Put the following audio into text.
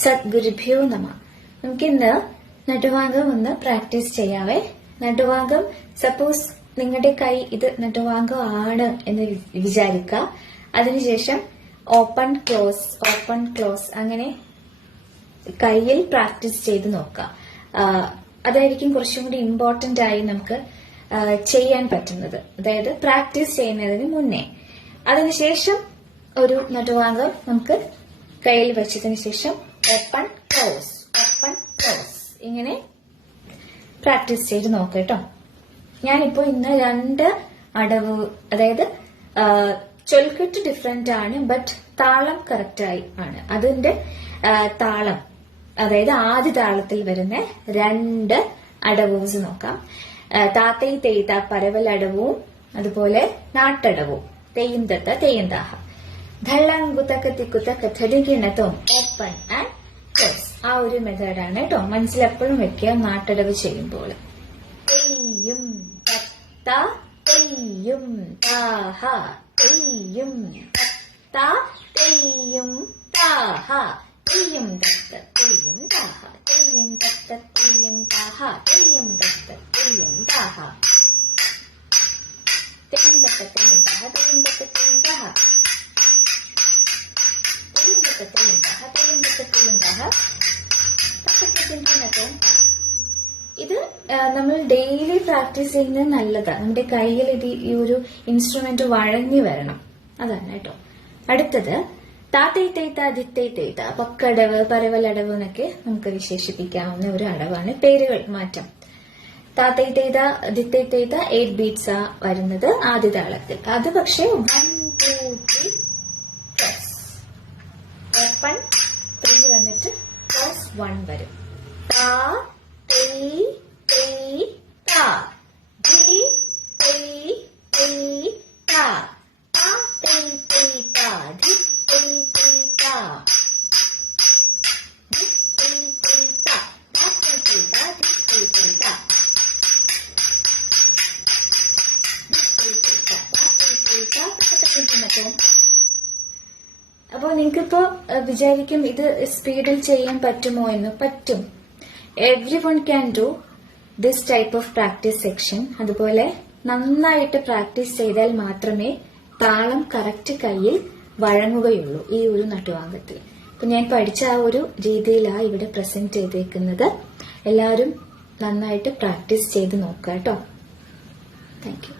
സദ്ഗുരുഭ്യോ നമ. നമുക്കിന്ന് നടുവാങ്കം ഒന്ന് പ്രാക്ടീസ് ചെയ്യാവേ. നടുവാങ്കം, സപ്പോസ് നിങ്ങളുടെ കൈ ഇത് നടുവാങ്കം ആണ് എന്ന് വിചാരിക്കുക. അതിനുശേഷം ഓപ്പൺ ക്ലോസ് അങ്ങനെ കയ്യിൽ പ്രാക്ടീസ് ചെയ്ത് നോക്കുക. അതായിരിക്കും കുറച്ചും കൂടി ഇമ്പോർട്ടന്റ് ആയി നമുക്ക് ചെയ്യാൻ പറ്റുന്നത്. അതായത് പ്രാക്ടീസ് ചെയ്യുന്നതിന് മുന്നേ. അതിനുശേഷം ഒരു നടുവാങ്കം നമുക്ക് കയ്യിൽ വെച്ചതിന് ശേഷം ഓപ്പൺ ക്ലോസ് ഇങ്ങനെ പ്രാക്ടീസ് ചെയ്ത് നോക്കാം കേട്ടോ. ഞാനിപ്പോ ഇന്ന് 2 അടവ്, അതായത് ചൊൽക്കെട്ട് ഡിഫറെന്റ് ആണ്, ബട്ട് താളം കറക്റ്റായി ആണ്. അതിന്റെ താളം, അതായത് ആദ്യ താളത്തിൽ വരുന്ന 2 അടവൂസ് നോക്കാം. താത്തൈ തെയ്ത പരവലടവും അതുപോലെ നാട്ടടവും. തെയ്യും തത്ത തെയ്യം താഹ. ധള്ളാങ്കുത്തക്കത്തിക്കുത്തക്ക ധരികിണത്തും ഓപ്പൺ ആൻഡ് ക്ലോസ്. ആ ഒരു മെത്തേഡാണ് കേട്ടോ. മനസ്സിലെപ്പോഴും വെക്കുക നാട്ടടവ് ചെയ്യുമ്പോൾ. തെയ്യും തത്ത തെയ്യും താഹ, തെയ്യും തത്ത തെയ്യും താഹ, തെയ്യും തത്ത തെയ്യും താഹ, തെയ്യും തത്ത തെയ്യും താഹ, തെയ്യും തത്ത തെയ്യും താഹ, തെയ്യും തത്ത തെയ്യും താഹ, തെയ്യും തത്ത തെയ്യും താഹ, തെയ്യും തത്ത തെയ്യും താഹ, തെയ്യും തത്ത തെയ്യും താഹ. ഇത് നമ്മൾ ഡെയിലി പ്രാക്ടീസ് ചെയ്യുന്നത് നല്ലതാണ്. നമ്മുടെ കയ്യിൽ ഇത് ഈ ഒരു ഇൻസ്ട്രുമെന്റ് വഴങ്ങി വരണം. അതാണ് കേട്ടോ. അടുത്തത് താത്തൈ തെയ്ത ദിത്തൈ തെയ്ത. പക്കടവ്, പരവലടവ് എന്നൊക്കെ നമുക്ക് വിശേഷിപ്പിക്കാവുന്ന ഒരു അടവാണ്. പേരുകൾ മാറ്റാം. താത്തൈ തെയ്ത ദിത്തൈ തെയ്ത 8 ബീറ്റ്സ് ആ വരുന്നത് ആദ്യ താളത്തിൽ. അത് പക്ഷേ 1 2 3 പ്ലസ് ഓപ്പൺ 3 വന്നിട്ട് പ്ലസ് 1 വരും. താ തെയ് തെയ് താ, ദി തെയ് തെയ് താ, താ തെയ് തെയ് താ, ദി തെയ് തെയ് താ, ദി തെയ് തെയ് താ, ദാ തെയ് തെയ് താ, ദി തെയ് തെയ് താ, ദി തെയ് തെയ് താ, ദാ തെയ് തെയ് താ. മറ്റോ അപ്പോ നിങ്ങൾക്കിപ്പോ വിചാരിക്കും ഇത് സ്പീഡിൽ ചെയ്യാൻ പറ്റുമോ എന്ന്. പറ്റും. Everyone can do this type of practice section. അതുപോലെ നന്നായിട്ട് പ്രാക്ടീസ് ചെയ്താൽ മാത്രമേ താളം കറക്റ്റ് കയ്യിൽ വഴങ്ങുകയുള്ളൂ ഈ ഒരു നടുവാങ്കത്തിൽ. അപ്പൊ ഞാൻ പഠിച്ച ആ ഒരു രീതിയിലാണ് ഇവിടെ പ്രസന്റ് ചെയ്തേക്കുന്നത്. എല്ലാവരും നന്നായിട്ട് പ്രാക്ടീസ് ചെയ്ത് നോക്കുക കേട്ടോ. Thank you.